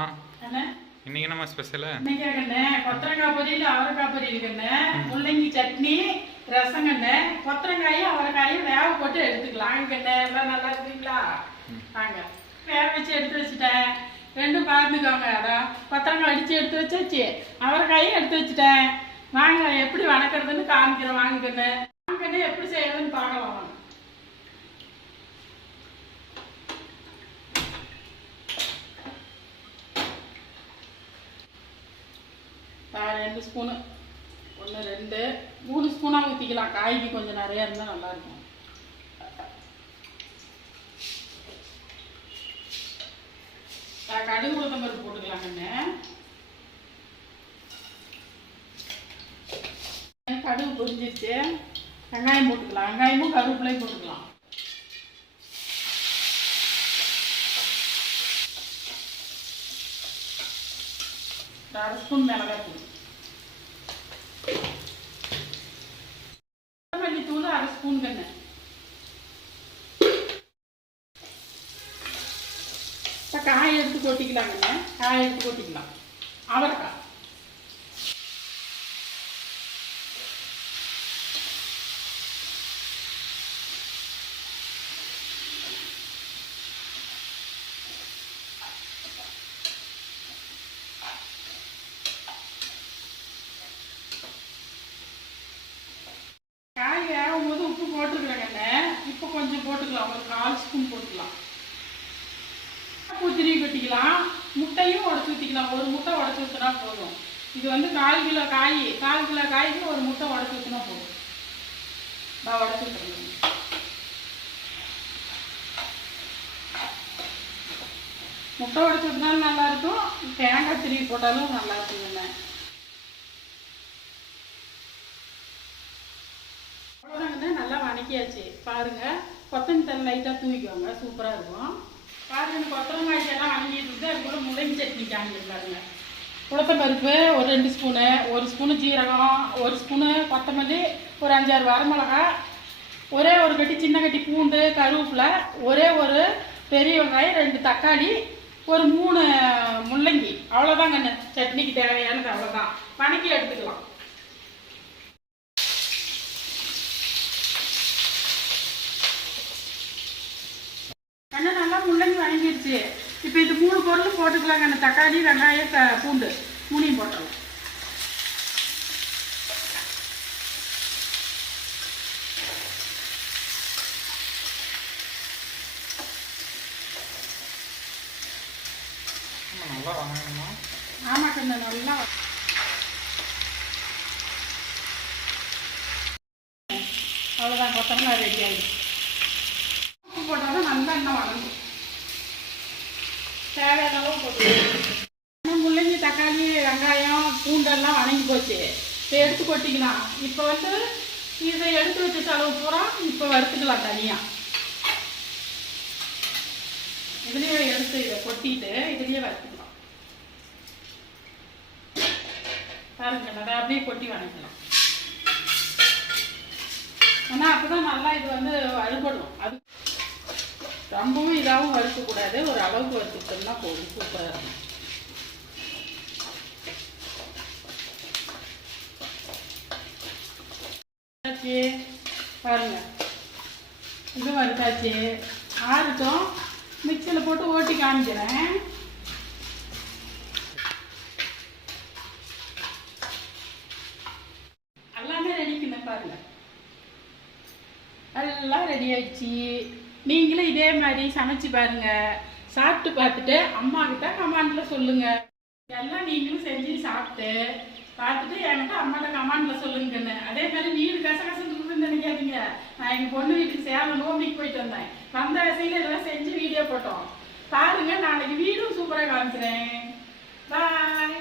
ஆ இன்னைக்கு நம்ம ஸ்பெஷல் இன்னைக்கு கொத்தரங்காய் பொரியல் அவரைக்காய் பொரியல் முள்ளங்கி சட்னி ரசம் கொத்தரங்காயும் அவரைக்காயும் வேக போட்டு எடுத்துக்கலாம் எல்லாம் நல்லா இருக்குங்களா வாங்க வேக வச்சு எடுத்து வச்சுட்டேன் ரெண்டும் பார்த்துக்கோங்க அதான் கொத்தரங்காய் அடிச்சு எடுத்து வச்சாச்சு அவரைக்காயும் எடுத்து வச்சுட்டேன் வாங்க எப்படி வணக்கிறதுன்னு காமிக்கிறேன் வாங்கிக்கண்ணு எப்படி செய்யறதுன்னு பார்க்கலாம் வாங்க. ரெண்டு ஸ்பூனு 1 2 3 ஸ்பூனாக ஊற்றிக்கலாம். காய்க்கு கொஞ்சம் நிறையா இருந்தால் நல்லாயிருக்கும். கடுகு உளுத்தம் பருப்பு போட்டுக்கலாங்கண்ணே. கடுகு பொரிஞ்சிருச்சு. வெங்காயம் போட்டுக்கலாம். வெங்காயமும் கருவேப்பிலையும் போட்டுக்கலாம். அரை ஸ்பூன் மிளகாய் தூள், மல்லித்தூள் அரை ஸ்பூன் கண்ணு, காய் எடுத்து கொட்டிக்கலாங்கண்ணே. காய் எடுத்து கொட்டிக்கலாம். அவரைக்காய் காய் வேகும் போது உப்பு போட்டுருக்குறேங்கண்ணே. இப்போ கொஞ்சம் போட்டுக்கலாம். ஒரு 1/4 ஸ்பூன் போட்டுக்கலாம். பூத்திரி கொட்டிக்கலாம். முட்டையும் உடச்சி ஊற்றிக்கலாம். ஒரு முட்டை உடச்சி ஊற்றினா போதும். இது வந்து 1/4 கிலோ காய். 1/4 கிலோ காய்க்கு ஒரு முட்டை உடச்சி ஊற்றினா போதும். நான் உடச்சி ஊற்றுறேன். முட்டை உடச்சி ஊற்றினாலும் நல்லாயிருக்கும். தேங்காய் திருவி போட்டாலும் நல்லா இருக்குங்கண்ணே. நல்லா வணக்கியாச்சு பாருங்க. கொத்தமல்லி தலை லைட்டாக தூவிக்கோங்க. சூப்பராக இருக்கும். பாருங்க கொத்தரங்காய் எல்லாம் வணங்கிட்டு இருக்கு. அது கூட முள்ளங்கி சட்னி காமிச்சிருக்காருங்க. உளுத்தம் பருப்பு ஒரு 2 ஸ்பூனு, 1 ஸ்பூனு ஜீரகம், 1 ஸ்பூனு கொத்தமல்லி, ஒரு 5-6 வரமிளகா, ஒரே ஒரு கட்டி சின்ன கட்டி பூண்டு, கருவேப்பிலை, ஒரே ஒரு பெரிய வெங்காயம், 2 தக்காளி, ஒரு 3 முள்ளங்கி. அவ்வளோதாங்க சட்னிக்கு தேவையானது. அவ்வளோதான். வணக்கி எடுத்துக்கலாம். நல்லா முள்ளங்கி வணங்கிடுச்சு. இப்போ இது 3 பொருள் போட்டுக்கலாங்க. அந்த தக்காளி, வெங்காயம், பூண்டு 3ஐயும் போட்டுடலாம். நல்லா வணங்கணுமா? ஆமாம் கொஞ்சம் நல்லா. அவ்வளோதான். கொத்தமல்லி ரெடி ஆகிடுச்சு. உப்பு போட்டால் தான் நல்லா எண்ணெய் வணங்கும். தேவையான அளவு போட்டு முள்ளங்கி, தக்காளி, வெங்காயம், பூண்டெல்லாம் வணங்கி போச்சு. இப்போ எடுத்து கொட்டிக்கலாம். இப்போ வந்து இதை எடுத்து வச்ச அளவு பூரா இப்போ வறுத்துக்கலாம் தனியாக. இதுலேயே எடுத்து இதை கொட்டிட்டு இதுலேயே வறுத்துக்கலாம். பாருங்க அதை அப்படியே கொட்டி வணக்கலாம். ஆனால் அப்போ தான் நல்லா இது வந்து வறுபடும். அது ரொம்பவும் இதாகவும் வறுக்கக்கூடாது. ஒரு அளவுக்கு வறுத்துட்டோம்னா போதும். சூப்பராக இருக்கும். பாருங்க இது வறுத்தாச்சு. ஆறுட்டும். மிக்சியில் போட்டு ஓட்டி காமிக்கிறேன். எல்லாமே ரெடிக்குங்க. பாருங்க எல்லாம் ரெடி ஆயிடுச்சு. நீங்களும் இதே மாதிரி சமைச்சு பாருங்க. சாப்பிட்டு பார்த்துட்டு அம்மா கிட்ட கமாண்டில் சொல்லுங்க. எல்லாம் நீங்களும் செஞ்சு சாப்பிட்டு பார்த்துட்டு என்கிட்ட அம்மாட்ட கமாண்டில் சொல்லுங்கன்னு. அதே மாதிரி வீடு கசகசன்னு நினைக்காதீங்க. நான் எங்கள் பொண்ணு வீட்டுக்கு சேலம் நோம்பிக்கு போயிட்டு வந்தேன். வந்த வசையில் இதெல்லாம் செஞ்சு வீடியோ போட்டோம். பாருங்க. நாளைக்கு வீடும் சூப்பராக காமிக்கிறேன். பாய்.